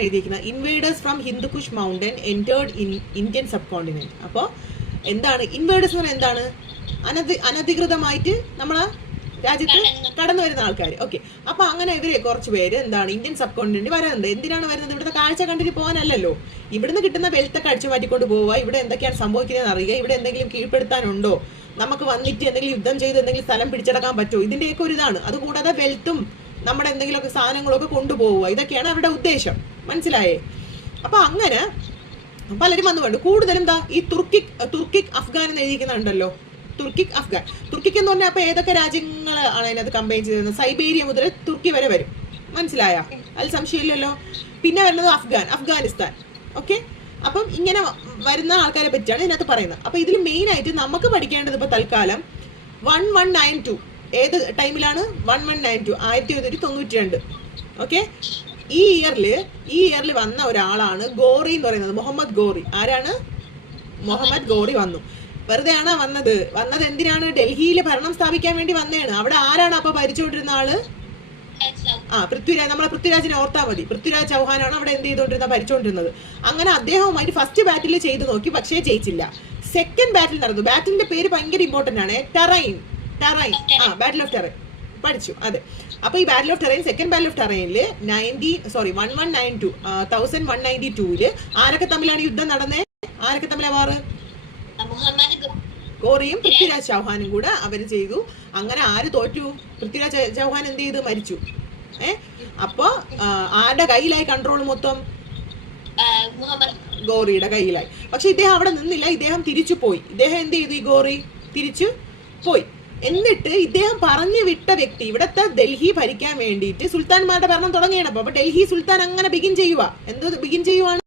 എഴുതിയിരിക്കുന്നത് invaders from Hindu Kush mountain entered in Indian sub continent. അപ്പോൾ എന്താണ് ഇൻവേഡേഴ്സ് എന്ന് പറഞ്ഞാൽ എന്താണ്? അനധികൃതമായിട്ട് നമ്മളെ രാജ്യത്ത് കടന്നു വരുന്ന ആൾക്കാർ. ഓക്കെ, അപ്പൊ അങ്ങനെ ഇവര് കുറച്ച് പേര് എന്താണ് ഇന്ത്യൻ സബ് കോണ്ടിനെന്റ് വരുന്നുണ്ട്. എന്തിനാണ് വരുന്നത്? ഇവിടുത്തെ കാഴ്ച കണ്ടിട്ട് പോകാനല്ലല്ലോ. ഇവിടുന്ന് കിട്ടുന്ന വെൽത്തൊക്കെ അടിച്ചു മാറ്റിക്കൊണ്ട് പോവുക, ഇവിടെ എന്തൊക്കെയാണ് സംഭവിക്കുന്നത് അറിയുക, ഇവിടെ എന്തെങ്കിലും കീഴ്പ്പെടുത്താനുണ്ടോ, നമുക്ക് വന്നിട്ട് എന്തെങ്കിലും യുദ്ധം ചെയ്ത് എന്തെങ്കിലും സ്ഥലം പിടിച്ചെടുക്കാൻ പറ്റുമോ, ഇതിന്റെയൊക്കെ ഒരു ഇതാണ്. അതുകൂടാതെ വെൽത്തും നമ്മുടെ എന്തെങ്കിലുമൊക്കെ സാധനങ്ങളൊക്കെ കൊണ്ടുപോവുക, ഇതൊക്കെയാണ് അവരുടെ ഉദ്ദേശം. മനസ്സിലായേ? അപ്പൊ അങ്ങനെ പലരും വന്നു കണ്ടു. കൂടുതലും എന്താ ഈ തുർക്കിക് അഫ്ഗാൻ എന്ന് എഴുതിക്കുന്നുണ്ടല്ലോ. തുർക്കിക് അഫ്ഗാൻ. തുർക്കിക്ക് എന്ന് പറഞ്ഞാൽ അപ്പൊ ഏതൊക്കെ രാജ്യങ്ങളാണ് അതിനകത്ത് കമ്പൈൻ ചെയ്തിരുന്നത്? സൈബീരിയ മുതൽ തുർക്കി വരെ വരും. മനസ്സിലായ? അതിൽ സംശയമില്ലല്ലോ. പിന്നെ വരുന്നത് അഫ്ഗാനിസ്ഥാൻ. ഓക്കെ, അപ്പം ഇങ്ങനെ വരുന്ന ആൾക്കാരെ പറ്റിയാണ് ഇതിനകത്ത് പറയുന്നത്. അപ്പൊ ഇതിൽ മെയിൻ ആയിട്ട് നമുക്ക് പഠിക്കേണ്ടത് ഇപ്പൊ തൽക്കാലം 1192 ഏത് ടൈമിലാണ്? 1192 1992. ഓക്കെ, ഈ ഇയറിൽ വന്ന ഒരാളാണ് ഗോറി എന്ന് പറയുന്നത്. മുഹമ്മദ് ഗോറി. ആരാണ്? മുഹമ്മദ് ഗോറി വന്നു. വെറുതെ ആണോ വന്നത് എന്തിനാണ്? ഡൽഹിയിൽ ഭരണം സ്ഥാപിക്കാൻ വേണ്ടി വന്നതാണ്. അവിടെ ആരാണ് അപ്പൊ ഭരിച്ചുകൊണ്ടിരുന്ന ആള്? നമ്മളെ പൃഥ്വിരാജിനെ ഓർത്താ മതി. പൃഥ്വിരാജ് ചൗഹാനാണ് അവിടെ എന്ത് ചെയ്തുകൊണ്ടിരുന്നത്? ഭരിച്ചുകൊണ്ടിരുന്നത്. അങ്ങനെ അദ്ദേഹവുമായിട്ട് ഫസ്റ്റ് ബാറ്റിൽ ചെയ്തു നോക്കി, പക്ഷേ ജയിച്ചില്ല. സെക്കൻഡ് ബാറ്റിൽ നടന്നു. ബാറ്റിന്റെ പേര് ഭയങ്കര ഇമ്പോർട്ടന്റ് ആണ്. ടെറൈൻ. ബാറ്റിൽ ഓഫ് ടെറൈൻ പഠിച്ചു. അതെ. അപ്പൊ ഈ battle of Tarain, second battle of ടെറൈനിൽ 1192 ആരൊക്കെ തമ്മിലാണ് യുദ്ധം നടന്നേ? ആരൊക്കെ തമ്മിലാ വാറ്? ഗോറിയും പൃഥ്വിരാജ് ചൗഹാനും കൂടെ അവര് ചെയ്തു. അങ്ങനെ ആര് തോറ്റു? പൃഥ്വിരാജ് ചൗഹാൻ എന്ത് ചെയ്തു? മരിച്ചു. അപ്പൊ ആരുടെ കയ്യിലായി കൺട്രോൾ മൊത്തം? ഗോറിയുടെ കയ്യിലായി. പക്ഷെ ഇദ്ദേഹം അവിടെ നിന്നില്ല. ഇദ്ദേഹം തിരിച്ചു പോയി. ഇദ്ദേഹം എന്ത് ചെയ്തു? ഈ ഗോറി തിരിച്ചു പോയി. എന്നിട്ട് ഇദ്ദേഹം പറഞ്ഞു വിട്ട വ്യക്തി ഇവിടത്തെ ഡൽഹി ഭരിക്കാൻ വേണ്ടിയിട്ട് സുൽത്താൻമാരുടെ ഭരണം തുടങ്ങിയാണ്. അപ്പൊ ഡൽഹി സുൽത്താൻ അങ്ങനെ ബിഗിൻ ചെയ്യുവാണ്.